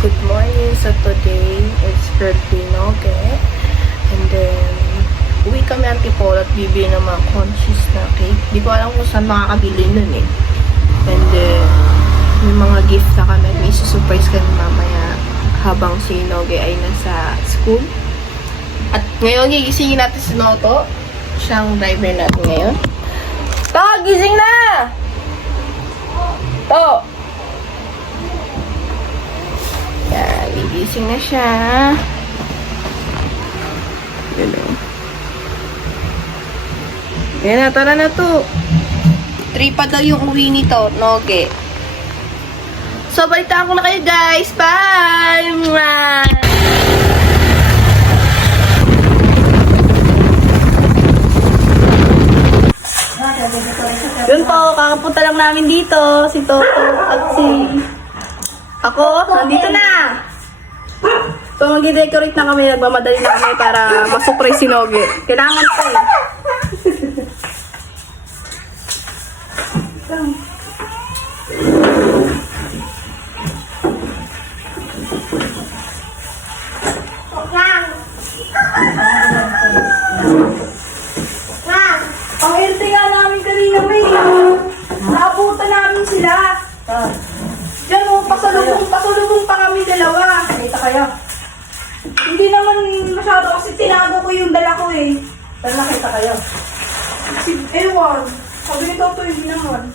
good morning. So today is birthday Noge. And then, uwi kami Antipolo at bibili ng mga conscious na cake. Di ko alam kung saan makakabili nun eh. And then, may mga gift na kami. May surprise kami mamaya habang si Noge ay nasa school. At ngayon, gigisingin natin si Noto. Siyang driver natin ngayon. To, gising na! To! Yan, gigising na siya. Yun o. Yan na, tara na to. 3 pa daw yung uwi nito, Noge. So, balitaan ko na kayo guys. Bye! Mwah! Yun po, kakapunta lang namin dito. Si Toto at si... Ako, nandito na! So, mag-decorate na kami. Nagmamadali na kami para masupray si Noge. Kailangan ko eh. Ang erte nga namin kanina may naabutan namin sila. Yan o, pasalubong pa kami dalawa. Nakita kayo? Hindi naman masyado kasi tinago ko yung dala ko eh. Saan nakita kayo? Ewan, sabi ni Toto hindi naman.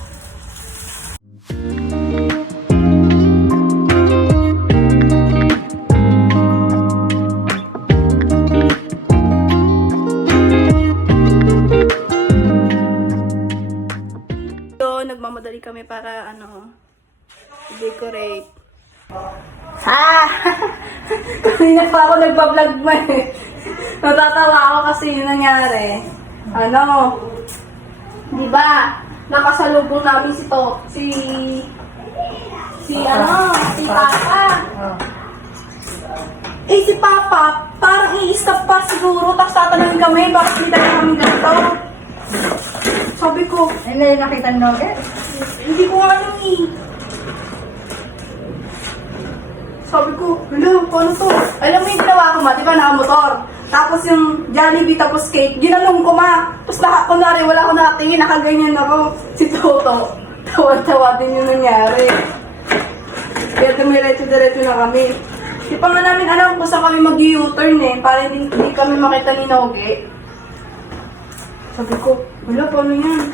Nagmamadali kami para decorate. Kanina pa ako nagpa-vlog mo eh. Natatawa ako kasi yung nangyari. Di ba? Nakasalubong namin si Papa. Eh, si Papa, parang i-stop pa siguro, tapos tatanungin kami, bakit hindi tayo kami ganito? Sabi ko, Hindi nakita ni Noge? hindi ko alam eh. Sabi ko, paano to? Alam mo yung ginawa ko di ba, nakamotor. Tapos yung Jollibee tapos cake, ginanong ko Tapos kunwari, wala ko nakatingin, nakaganyan ako. Si Toto, tawa-tawa din yung nangyari. Kaya dumiretso-diretso na kami. Di pa nga namin alam kung saan kami mag-U-turn eh, para hindi kami makita ni Noge. Sabi ko, paano yan?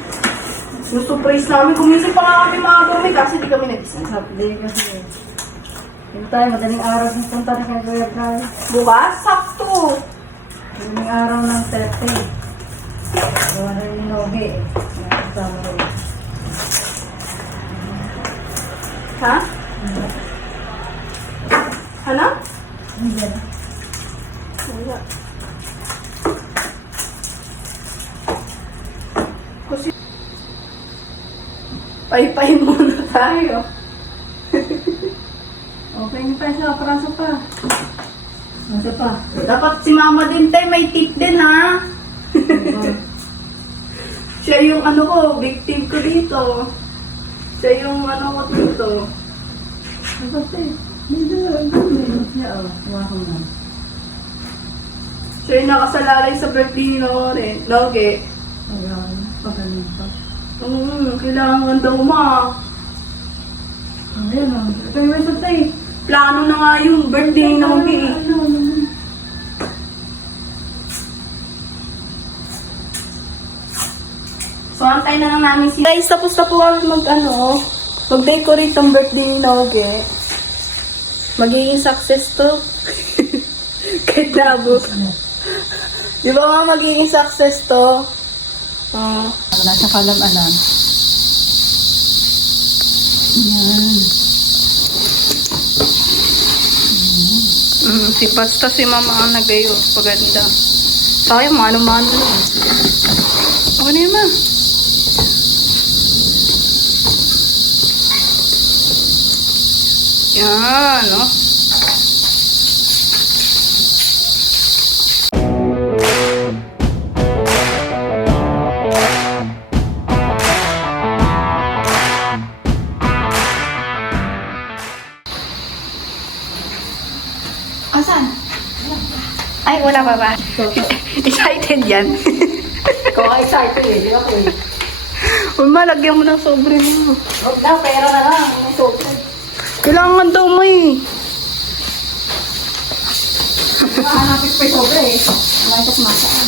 Surprise namin. Kumisip pa nga kami mga kami kasi di kami nag-isang. Sabi kasi. Yung tayo, madaling araw ng punta na kayo Kuya Brian. Bukas? Sakto. Madaling araw ng 30. Gawa na rin ni Noge eh. Nakasama rin. Ha? Ano? Hindi. Wala. Kasi pay-pay muna tayo. Okay, yung pesa, praso pa. Masa pa? Dapat si Mama din tayo, may tip din ha. Siya yung victim ko dito. Siya yung ko dito. Dapat eh. Hindi meron siya. Huwa ko na. Siya yung nakasalalay sa birthday ni Noge. Ayan, pagaling pa. Kailangan daw Ayan o. Ito yung may satay. Plano na nga yung birthday ni Noge eh. So, antay na lang namin si... Guys, tapos na po kami mag-decorate ng birthday ni Noge. Magiging success to. Kahit naabot. Di ba nga magiging success to? Wala siya kalam-alam. Yan. Si basta si Mama ang nagayo. Paganda. Sayang, mano-mano lang. Ako na yun, Ma. Yan, no? Asan? Ay, wala pa ba? Excited yan. Ikaw ang excited eh. Di ba ko eh? Uy, malagyan mo ng sobre mo. Huwag daw, pera na lang. Ang sobrang. Kailangan daw mo eh. Hanapin pa yung sobre eh. Wala ito kumasaan.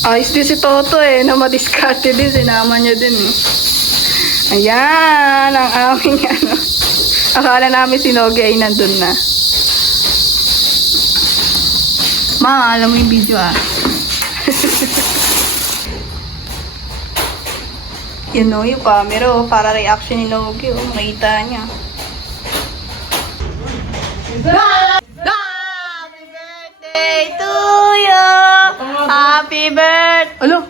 Ayos din si Toto eh, na madiskarte din, sinama niya din eh. Ayan, ang aming ano. Akala namin si Nogi ay nandun na. Ma, alam mo yung video ah. Yun o, yung camera oh, para reaction ni Nogi oh, makita niya. Happy birthday to you! Happy birthday! Alo?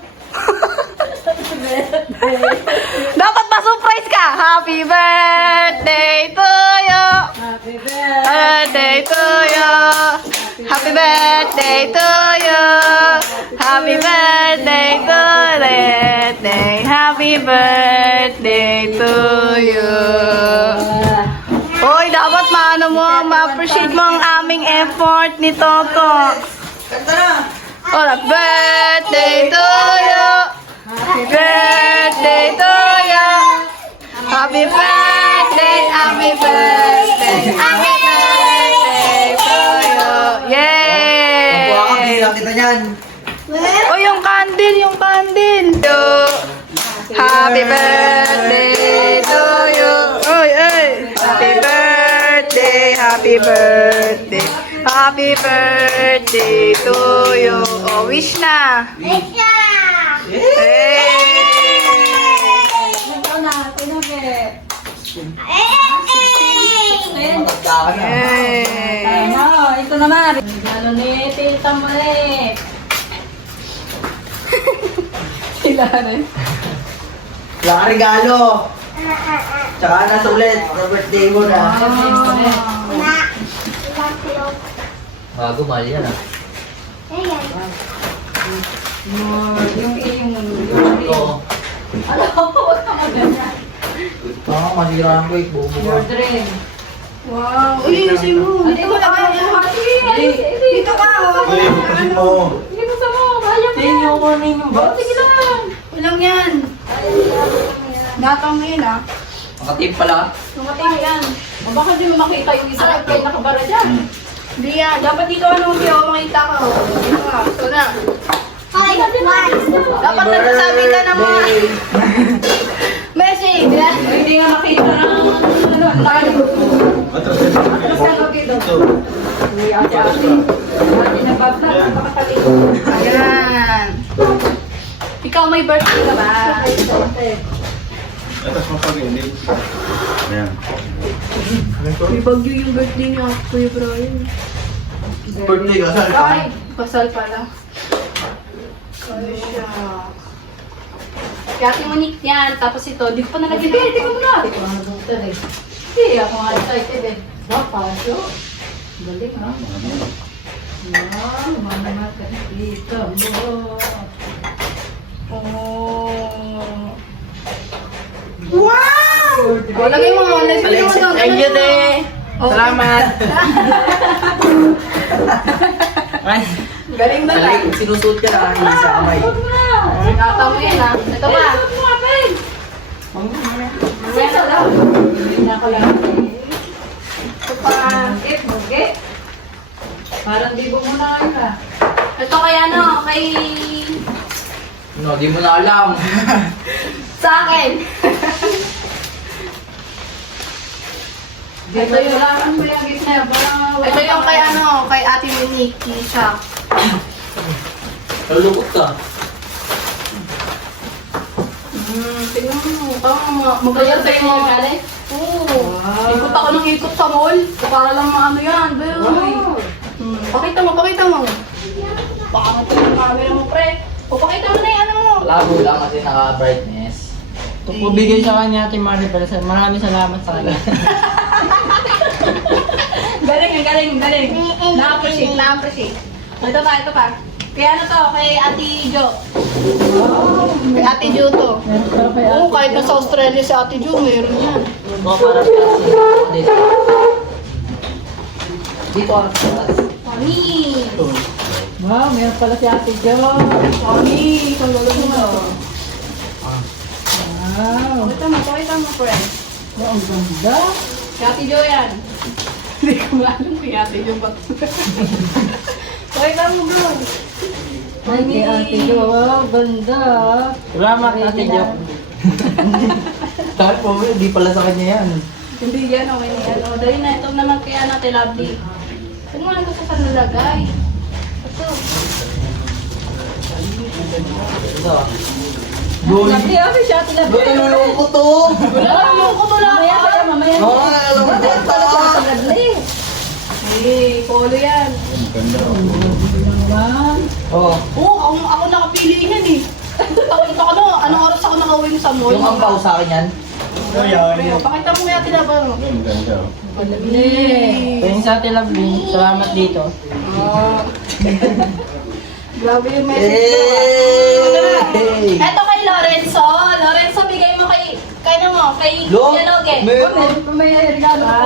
Dapat ma-surprise ka! Happy birthday to you! Happy birthday. Birthday to you! Happy birthday to you! Happy birthday to birthday! Happy birthday to you! Hoy, dapat maano mo, ma-appreciate mo ang aming effort ni Toto. Kanta na! Oh, happy birthday to you! Happy birthday to you! Happy birthday, happy birthday, happy birthday to you! Yay! Kuha ka, bilang kita niyan. Oh, yung candle, yung candle! Happy birthday to you! Oy, oy! Happy birthday, happy birthday, happy birthday to you! Oh, wish na! Hey! Ito na, pinag-e. Magkaka na. Yay! Ano, ito naman. Regalo ni Tita Mare. Sila rin. Wala ka regalo. Tsaka nasa ulit. Sa birthday mo na. Bago, mahal yan ah. Yung Ito. Alam ko, huwag ka maganda. Oo, masira ko eh. Your Bubuka. dream. Wow! Uy, kasi mo! Hindi ko lang Dito ka! Uy, bukusin mo. Hindi ko sa mo. Kaya mo yan. Tinyo ko na yung box. Sige lang. Walang yan! Datang mo yun ah. Makatip pala. Tumating yan. O baka di mo makita yung isa at kayo nakabara dyan. Hindi yan. Dapat dito ano hindi ako makita ka. Dito ka. Ito na. Dapat nagsasabi ka ng mga message. Hindi nga makita ng ano, tayo. Atras ka lagi daw. Uy, ate, ate. Ate na babla, napakataling. Ayan. Ikaw may birthday ka ba? Atas mo pag hindi. Ayan. May bagyo yung birthday niya, Kuya Brian. Birthday ka, saan ka? Ay, pasal pala. Ano siya? Kaya Monique yan, tapos ito, di ko pa nalagyan. Hindi ko muna. Hindi ko nabutan eh. Hindi, ako nga excited eh. Pasyo. Galing ha. Wow, mama ka dito. Oh. Wow! O, lagay mo. Lagay mo doon. Thank you, te. Salamat. Ay, Galing ba lang? sinusuot ka na hindi sa kamay. Ingatan mo yan ha. Ito pa. Mamaya na lang. Hindi na ako lang. Ito pa. Buge. Parang di mo muna kayo ha. Ito kay ano, kay... No, di mo na alam. Sa akin. Ito yung lang mo yung gift na yun. Ito yung kay ano, kay Ate Monique. Siya. Nalulukot ka. Tingnan mo. Magkaya sa'yo mo. Oo. Wow. Ikot ako ng ikot sa mall. Para lang maano yan. Wow. Pakita mo, pakita mo. Baka matulog yung camera mo, pre. O, pakita mo na yung ano mo. Labo lang kasi naka-brightness. Bigay sa kanya Ate Maribel. Maraming salamat sa kanya. Galing. Na-appreciate, na-appreciate. Ito pa. Kaya ano to, kay Ate Jo. Kay Ate Jo to. Oo, kahit nasa Australia si Ate Jo, meron yan. Mga para sa dito. Dito ka. Mami! Wow, meron pala si Ate Jo. Mami! Isang lolo mo. Wow. Pakita mo, friend. Wow, ang ganda. Si Ate Jo yan. Hindi ko alam kung Ate Jo ba. Pakita mo, bro. Ay, kay Ate Jo. Wow, ganda. Salamat, Ate Jo. Kahit po, hindi pala sa kanya yan. Hindi yan, okay na yan. O, dali na. Ito naman kaya natin, lovely. Saan mo lang ito sa nalagay? Ito. Ito. Boy! Ate, ate siya, Ate Lovely. Ba't nalulong ko to? Wala lang yung kutulang. Mamaya kaya, mamaya. Oo, nalulong ko Ate to. Lovely. Eh, polo yan. Ang ganda. Naman. Oo. Oo, ako nakapili yan eh. Pakita ko no, anong oras ako nakauwi sa mall? Yung ampaw sa akin yan. Pero, pakita mo kaya tinaba mo. Ang ganda. Thanks sa Ate Lovely. Salamat dito. Grabe yung message mo. Hey! Eto kay Lorenzo. Lorenzo, bigay mo kay ano mo, kay Lo? Yanoge. Meron. May regalo ko.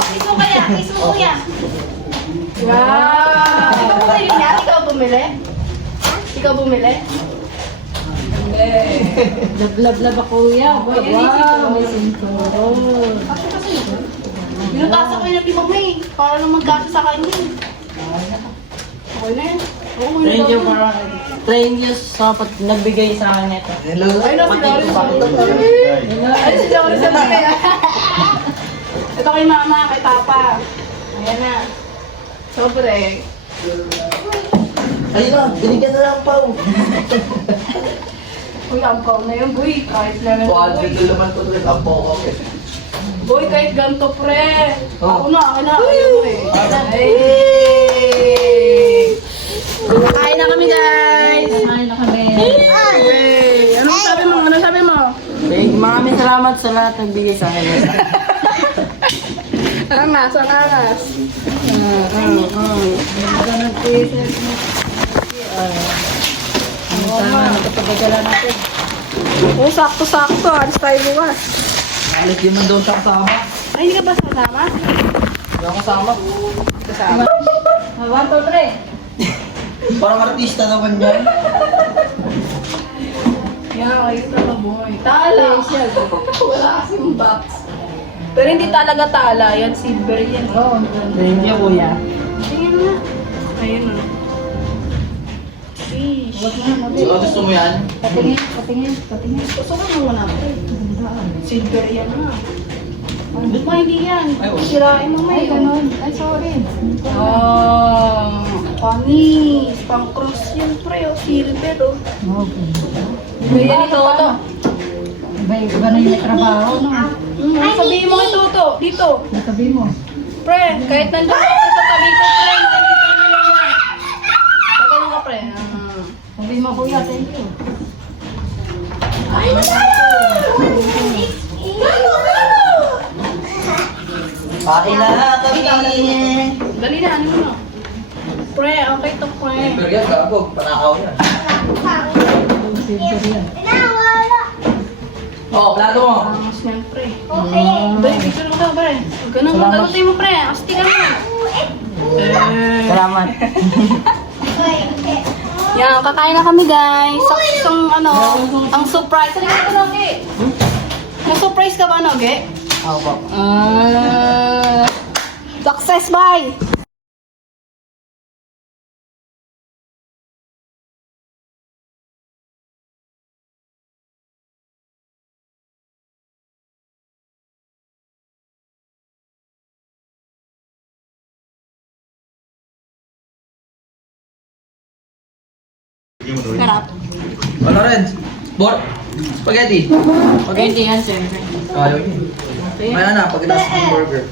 Kiss mo kaya, kiss mo kuya. Wow! Ikaw bumili niya? Ikaw bumili? Ikaw bumili? Lab ako, kuya. Wow, may sinturon. Kasi, binutasan ko yung natin eh. Para naman kasi sa kanya. Okay na yan. Thank you for... Thank you sa nagbigay sa akin ito. Hello? Ay, na si Lorenzo. Ay, si Lorenzo na kaya. Ito kay mama, kay papa. Ayan na. Sobre. Ayun na, binigyan na lang ampaw. Uy, ampaw na yun, boy. Kahit na Buwan, boy. dito naman ko tuloy ampaw ko. Boy, kahit ganito, pre. Oh. Ako na, akin na. Ayaw mo eh. Hey! Kain na kami, guys. Kakain na kami. Hey! Ano sabi mo? Ano sabi mo? Maraming salamat sa lahat ng bigay sa akin. Angas, ang angas. Ganda nag-present mo. Sama na kapagdala natin. Oh, sakto-sakto. Alis tayo bukas. Alit di man doon siya kasama. Ay, hindi ka ba kasama? Hindi ako kasama. Kasama. 1, 2, 3. Parang artista naman yan. Yan, ayos na boy. Tala. Wala kasing box. Pero hindi talaga tala. Yan, silver yan. Oo, ang ganda. Thank you, kuya. Tingnan na. Ayun na. Fish. Huwag na, mabit. So, gusto mo yan? Patingin, patingin, patingin. Gusto ko nung wala pre. Silver yan na. Ba't mo hindi yan? Ay, wala. Sirain mo Ay, may. ganun. Ay, sorry. Oh, panis. Pang cross yun pre. Oh, silver oh. Oh, ganda. Ganyan ito to. Iba na yung trabaho, no? Sabihin mo kay Toto. Dito. Natabi mo. Pre, kahit nandiyan ka sa tabi ko, pre. Nakikita mo lang yan. Ganun ka, pre. Sabi mo, kuya, thank you. Pati na kami. Dali na, ano mo? Pre, okay to, pre. Pero yan, gago. Panakaw yan. Silver yan. Oo, plato mo. Angas niyan, pre. Dali, picture mo daw, pre. Ganun mo, ganun tayo mo, pre. Asti ka na. Salamat. Yan, kakain na kami, guys. Saktong, ano, ang surprise. Ano ka, Noge? Nag-surprise ka ba, Noge? Opo. Success, bye! Sarap. Ano rin? Spaghetti. Pag-intihan, siyempre. Ayaw yun. Maya na, pagkatapos ng burger.